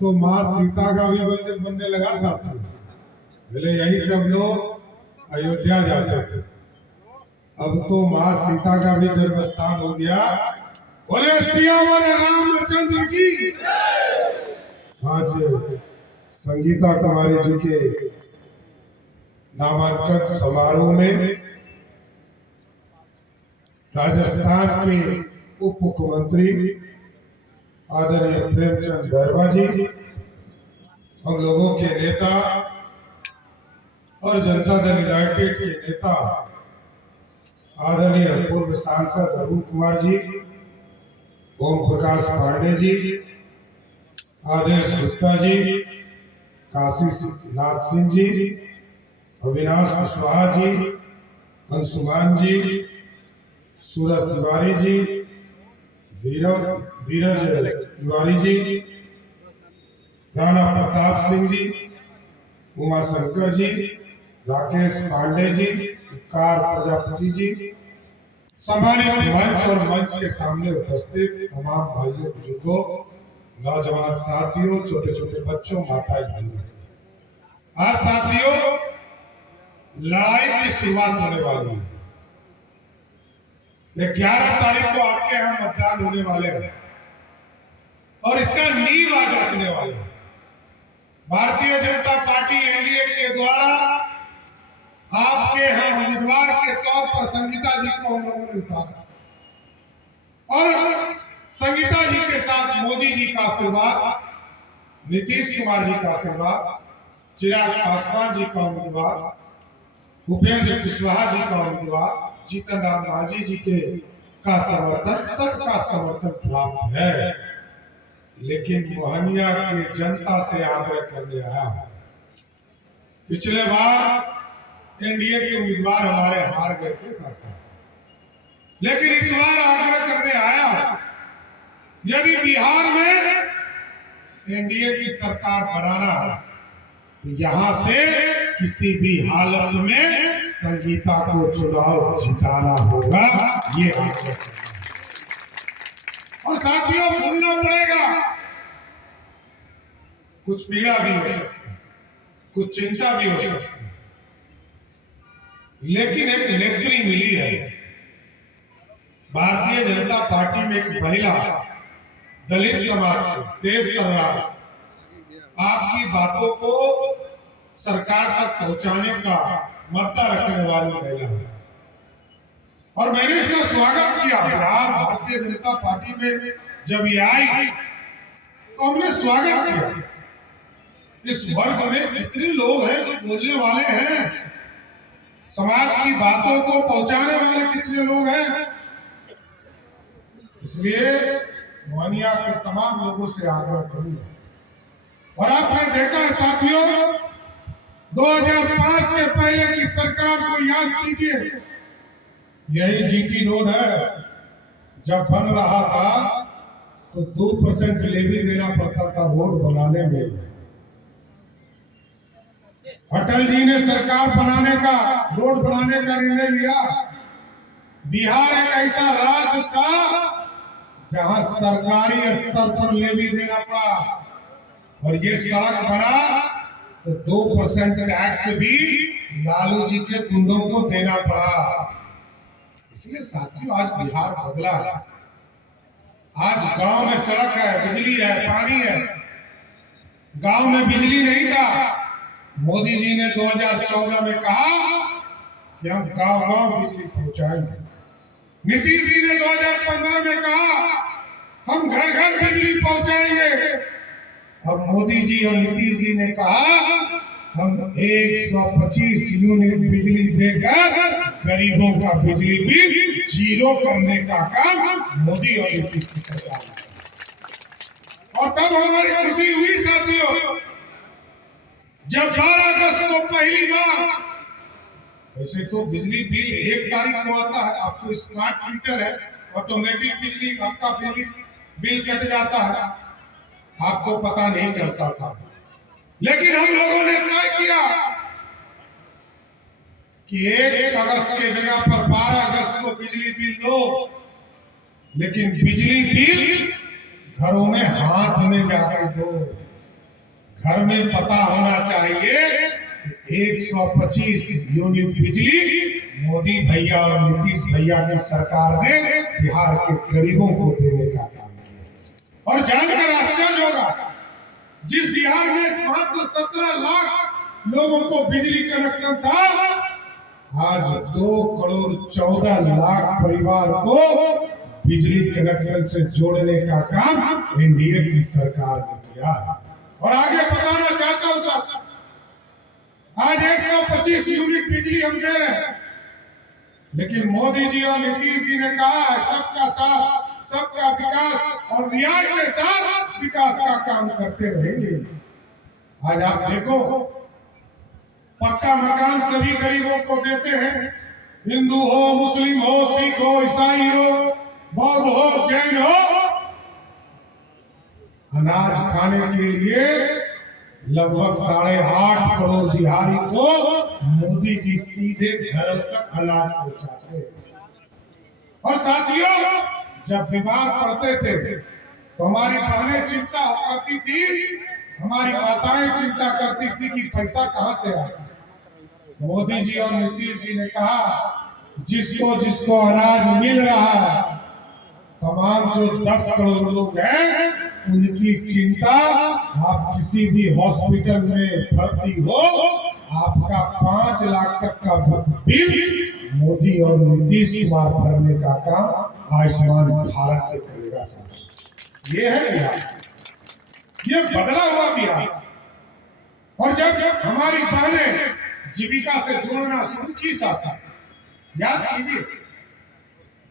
तो माँ सीता का भी मंदिर बनने लगा था। पहले यही सब लोग अयोध्या जाते थे, अब तो माँ सीता का भी जन्म स्थान हो गया। बोले सियावर रामचंद्र की। आज संगीता कुमारी जी के नामांकन समारोह में राजस्थान के उप मुख्यमंत्री आदरणीय प्रेमचंद बैरवा जी, हम लोगों के नेता और जनता दल यूनाइटेड के नेता आदरणीय पूर्व सांसद अरुण कुमार जी, ओम प्रकाश पांडे जी, आदेश गुप्ता जी, काशी नाथ सिंह जी, अविनाश कुशवाहा जी, अंशुमान जी, सूरज तिवारी जी, धीरज तिवारी जी, राणा प्रताप सिंह जी, उमा शंकर जी, राकेश पांडे जी, उपकार प्रजापति जी, सम्मानित मंच और मंच के सामने उपस्थित तमाम भाइयों बुजुर्गों, नौजवान साथियों, छोटे छोटे बच्चों, माताएं बहनों, आज साथियों लड़ाई की शुरुआत होने वाली है। 11 तारीख को आपके यहाँ मतदान होने वाले हैं और इसका नींव आज रखने वाले हैं। भारतीय जनता पार्टी एनडीए के द्वारा आपके यहाँ उम्मीदवार के तौर पर संगीता जी को हम लोगों ने उतारा और संगीता जी के साथ मोदी जी का आशीर्वाद, नीतीश कुमार जी का आशीर्वाद, चिराग पासवान जी का उम्मीदवार, उपेंद्र कुशवाहा जी का उम्मीदवार, जीतन राम मांझी जी के का समर्थन, सबका समर्थन प्राप्त है। लेकिन मोहनिया के जनता से आग्रह करने आया। पिछले बार एनडीए के उम्मीदवार हमारे हार गए थे सरकार, लेकिन इस बार आग्रह करने आया, यदि बिहार में एनडीए की सरकार बनाना है तो यहां से किसी भी हालत में संगीता को चुनाव जिताना होगा, ये आग्रह करना है। और साथियों भूलना पड़ेगा, कुछ पीड़ा भी हो सकती है, कुछ चिंता भी हो सकती है, लेकिन एक नेत्री मिली है। भारतीय जनता पार्टी में एक महिला दलित समाज से देश कर रहा, आपकी बातों को सरकार तक पहुंचाने का मद्दा रखने वाली महिला है और मैंने इसका स्वागत किया। बिहार भारतीय जनता पार्टी में जब ये आई तो हमने स्वागत किया। इस वर्ग में कितने लोग हैं जो बोलने वाले हैं, समाज की बातों को पहुंचाने वाले कितने लोग हैं। इसलिए मोहनिया के तमाम लोगों से आग्रह करूंगा। और आपने देखा है साथियों, 2005 के पहले की सरकार को याद कीजिए, यही जीटी रोड है, जब बन रहा था तो 2% लेवी देना पड़ता था रोड बनाने में। अटल जी ने सरकार बनाने का, रोड बनाने का निर्णय लिया। बिहार एक ऐसा राज्य था जहां सरकारी स्तर पर लेवी देना पड़ा और ये सड़क बना तो 2% टैक्स भी लालू जी के गुंडों को देना पड़ा। इसलिए साथियों आज बिहार बदला है। आज गांव में सड़क है, बिजली है, पानी है। गांव में बिजली नहीं था, मोदी जी ने 2014 में कहा कि हम गांव-गांव बिजली पहुंचाएंगे। नीतीश जी ने 2015 में कहा हम घर-घर बिजली पहुंचाएंगे। अब मोदी जी और नीतीश जी ने कहा हम 125 यूनिट बिजली देकर गरीबों का बिजली बिल जीरो करने का काम मोदी और नीतीश की सरकार ने। और तब हमारी खुशी हुई साथियों, जब 12 अगस्त को पहली बार, वैसे तो बिजली बिल 1 तारीख को आता है, अब तो स्मार्ट मीटर है, ऑटोमेटिक बिजली आपका बिजली बिल कट जाता है, आपको पता नहीं चलता था। लेकिन हम लोगों ने तय किया कि 1 अगस्त के जगह पर 12 अगस्त को बिजली बिल दो, लेकिन बिजली बिल घरों में हाथ में जाके दो। घर में पता होना चाहिए कि 125 यूनिट बिजली मोदी भैया और नीतीश भैया की सरकार ने बिहार के गरीबों को देने का काम किया। और जानकर आश्चर्य होगा, जिस बिहार में मात्र 17 लाख लोगों को बिजली कनेक्शन था, आज 2 करोड़ 14 लाख परिवार को बिजली कनेक्शन से जोड़ने का काम एनडीए की सरकार ने किया। और आगे बताना चाहता हूं साहब, आज 125 यूनिट बिजली हम दे रहे हैं, लेकिन मोदी जी और नीतीश जी ने कहा सबका साथ सबका विकास और न्याय के साथ विकास का काम करते रहेंगे। आज आप देखो, पक्का मकान सभी गरीबों को देते हैं, हिंदू हो, मुस्लिम हो, सिख हो, ईसाई हो, बौद्ध हो, जैन हो। अनाज खाने के लिए लगभग 8.5 करोड़ बिहारी को मोदी जी सीधे घरों तक अनाज पहुंचाते हैं। और साथियों, जब बीमार पड़ते थे तो हमारी बहनें चिंता करती थी, हमारी माताएं चिंता करती थी कि पैसा कहां से आएगा। मोदी जी और नीतीश जी ने कहा जिसको जिसको अनाज मिल रहा है, तमाम जो 10 करोड़ लोग हैं उनकी चिंता, आप किसी भी हॉस्पिटल में भर्ती हो, आपका 5 लाख तक का बिल मोदी और नीतीश कुमार भरने का काम आयुष्मान भारत से करेगा साहब। ये है बिहार, ये बदला हुआ बिहार। और जब हमारी बहनें जीविका से जुड़ना शुरू की साथ, याद कीजिए,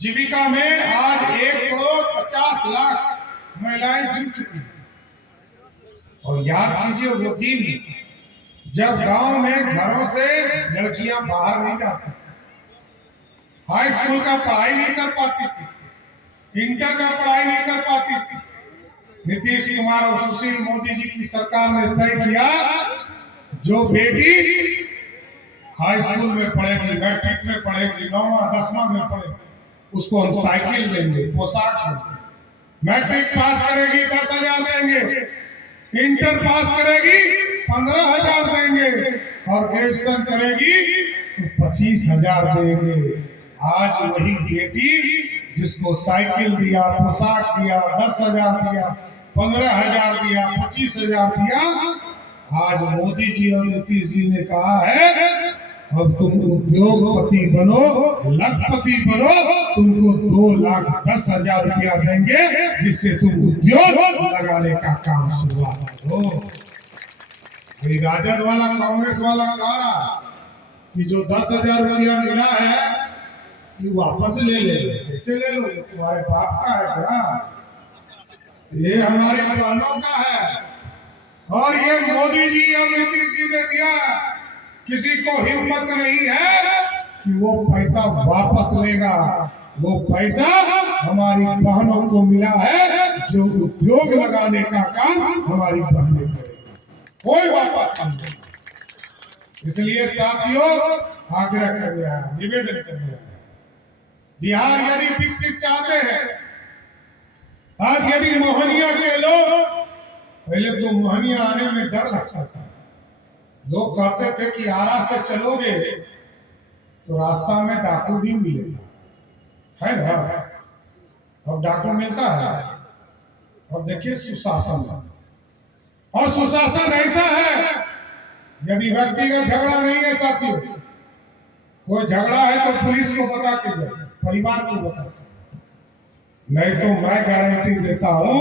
जीविका में आज 1 करोड़ 50 लाख महिलाएं जुड़ चुकी हैं। और याद कीजिए वो दिन जब गांव में घरों से लड़कियां बाहर नहीं जाती, हाई स्कूल का पढ़ाई नहीं कर पाती थी, इंटर का पढ़ाई नहीं कर पाती थी। नीतीश कुमार और सुशील मोदी जी की सरकार ने तय किया, जो बेटी हाई स्कूल में पढ़ेगी, मैट्रिक में पढ़ेगी, 9वां 10वां में पढ़ेगी, उसको हम साइकिल देंगे, पोशाक देंगे। मैट्रिक पास करेगी 10,000 देंगे, इंटर पास करेगी 15,000 देंगे, और ग्रेजुएशन करेगी तो 25,000 देंगे। आज वही बेटी जिसको साइकिल दिया, पोशाक दिया, 10,000 दिया, 15,000 दिया, 25,000 दिया, आज मोदी जी और नीतीश जी ने कहा है अब तुम उद्योगपति बनो, लखपति बनो, तुमको 2,10,000 रुपया देंगे, जिससे तुम उद्योग लगाने का काम शुरुआत करो। राजद वाला, कांग्रेस वाला कह रहा कि जो 10,000 रुपया मिला है कि वापस ले ले। कैसे ले लोगे? तुम्हारे बाप का है क्या? ये हमारे बहनों का है। और ये मोदी जी और नीतीश जी ने दिया। किसी को हिम्मत नहीं है कि वो पैसा वापस लेगा। वो पैसा हमारी बहनों को मिला है, जो उद्योग लगाने का काम हमारी बहनें करेगी, कोई वापस नहीं देगा। इसलिए साथियों, आग्रह करने आया, निवेदन करने आया, बिहार यदि विकसित चाहते हैं, आज यदि मोहनिया के लोग, पहले तो मोहनिया आने में डर लगता था, लोग कहते थे कि आरा से चलोगे तो रास्ता में डाकू भी मिलेगा, है ना? अब डाकू मिलता है। अब देखिए सुशासन, और सुशासन ऐसा है, यदि व्यक्तिगत झगड़ा नहीं है साथियों, कोई झगड़ा है तो पुलिस को बता के जाए, परिवार को बता के, नहीं तो मैं गारंटी देता हूं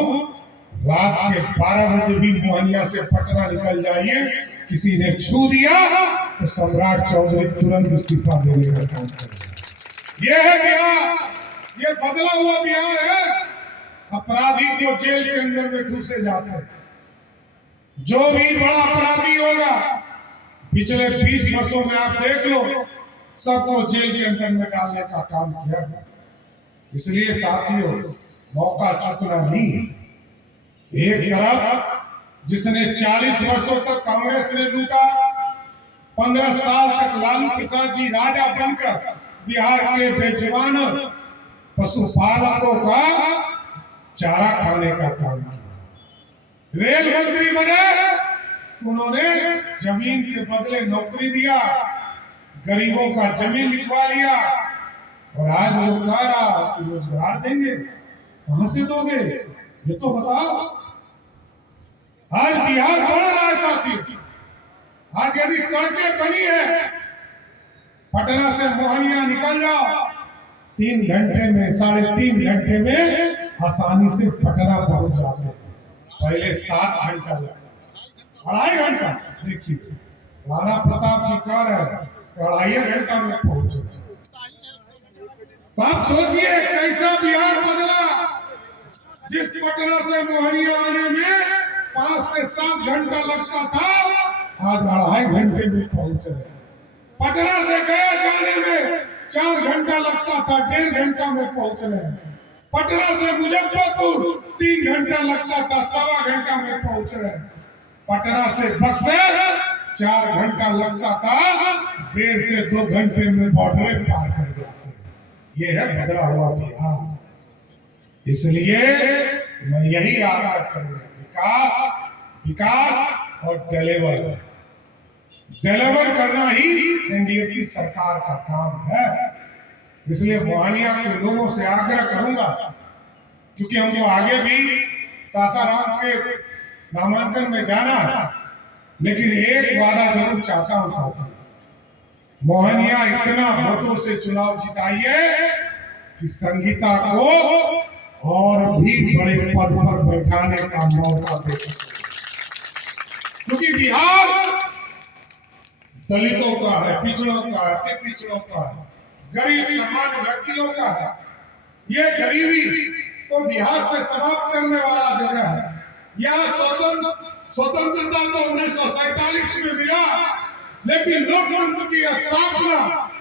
रात के 12 बजे भी मोहनिया से पटना निकल जाइए, किसी ने छू दिया तो सम्राट चौधरी तुरंत इस्तीफा देने का काम करेगा। ये है बिहार, ये बदला हुआ बिहार है। अपराधी को जेल के अंदर में ठूसे जाते हैं। जो भी बड़ा अपराधी होगा, पिछले 20 वर्षों में आप देख लो, सबको जेल के अंदर में डालने का काम किया गया। इसलिए साथियों, मौका चूकना नहीं है। एक तरफ जिसने 40 वर्षों तक कांग्रेस ने लूटा, 15 साल तक लालू प्रसाद जी राजा बनकर बिहार के बेजुबान पशुपालकों का चारा खाने का काम किया। रेल मंत्री बने उन्होंने जमीन के बदले नौकरी दिया, गरीबों का जमीन लिखवा लिया, और आज वो कह रहा कि रोजगार देंगे। कहां से दोगे ये तो बताओ। आज बिहार बढ़ रहा है साथी। आज यदि सड़कें बनी है, पटना से मोहनिया निकल जाओ, 3 घंटे में 3.5 घंटे में आसानी से पटना पहुंच जाते हैं। पहले 7 घंटा लगता, 2.5 घंटा। देखिए राणा प्रताप जी कह रहे हैं 2.5 घंटा में पहुंच रहे। तो आप सोचिए कैसा बिहार बदला। जिस पटना से मोहनिया आने में 5 से 7 घंटा लगता था, आज 2.5 घंटे में पहुंच रहे। पटना से गया जाने में 4 घंटा लगता था, 1.5 घंटा में पहुंच रहे। पटना से मुजफ्फरपुर 3 घंटा लगता था, 1.25 घंटा में पहुंच रहे। पटना से बक्सर 4 घंटा लगता था, 1.5 से 2 घंटे में बॉर्डर पार कर जाते। ये है बदला हुआ बिहार। इसलिए मैं यही आग्रह करूंगा, विकास और डिलीवर करना ही एनडीए की सरकार का काम है। इसलिए मोहनिया के लोगों से आग्रह करूंगा, क्योंकि हमको आगे भी सासाराम के नामांकन में जाना है, लेकिन एक वादा जरूर चाहता हूं साथी, मोहनिया इतना वोटों से चुनाव जिताइए कि संगीता को और भी बड़े पद पर बैठाने का मौका दे सके। क्योंकि बिहार दलितों का है, पिछड़ों का है, अति पिछड़ों का है, गरीब सामान्य व्यक्तियों का है। ये गरीबी को बिहार से समाप्त करने वाला जगह है। यहाँ स्वतंत्रता तो 1947 में मिला, लेकिन लोकतंत्र की स्थापना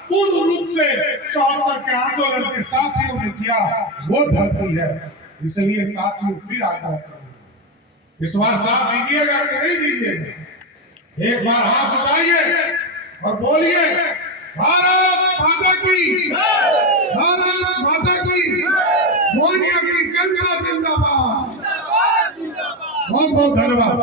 पूर्ण रूप से 74 के आंदोलन के साथियों ने किया, वो धरती है। इसलिए साथियों फिर आता है, इस बार साथ दीजिएगा कि नहीं दीजिएगा? एक बार हाथ उठाइए और बोलिए भारत माता की, भारत माता की, मोहनिया की जनता जिंदाबाद। बहुत बहुत धन्यवाद।